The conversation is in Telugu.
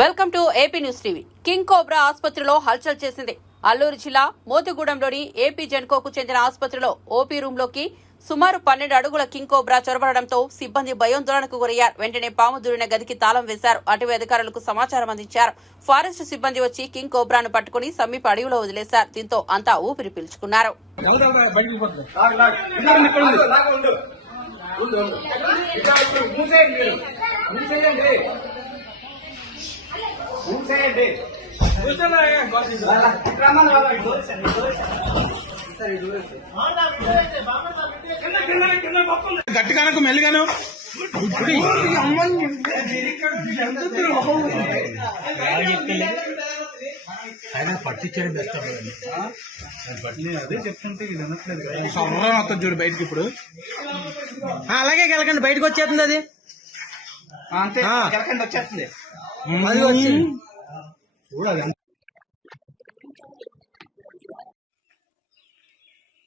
welcome to AP news TV king cobra ఆసుపత్రిలో హల్చల్ చేసింది అల్లూరు జిల్లా మోతిగూడెంలోని ఏపీ జెన్కోకు చెందిన ఆసుపత్రిలో ఓపీ రూమ్ లోకి సుమారు పన్నెండు అడుగుల కింగ్ కోబ్రా చొరబడంతో సిబ్బంది భయోందోళనకు గురయ్యారు వెంటనే పాము దూరిన గదికి తాళం వేశారు అటవీ అధికారులకు సమాచారం అందించారు ఫారెస్ట్ సిబ్బంది వచ్చి కింగ్ కోబ్రాను పట్టుకుని సమీప అడవిలో వదిలేశారు దీంతో అంతా ఊపిరి పీల్చుకున్నారు గట్టి కనుక మెల్లిగాను ఆయన పట్టించారు బెస్ట్ పట్టి అదే చెప్తుంటే ఇది వస్తుంది చూడు బయటకి ఇప్పుడు అలాగే కలకండి బయటకు వచ్చేస్తుంది అది అంతే కలకండి వచ్చేస్తుంది 除了两。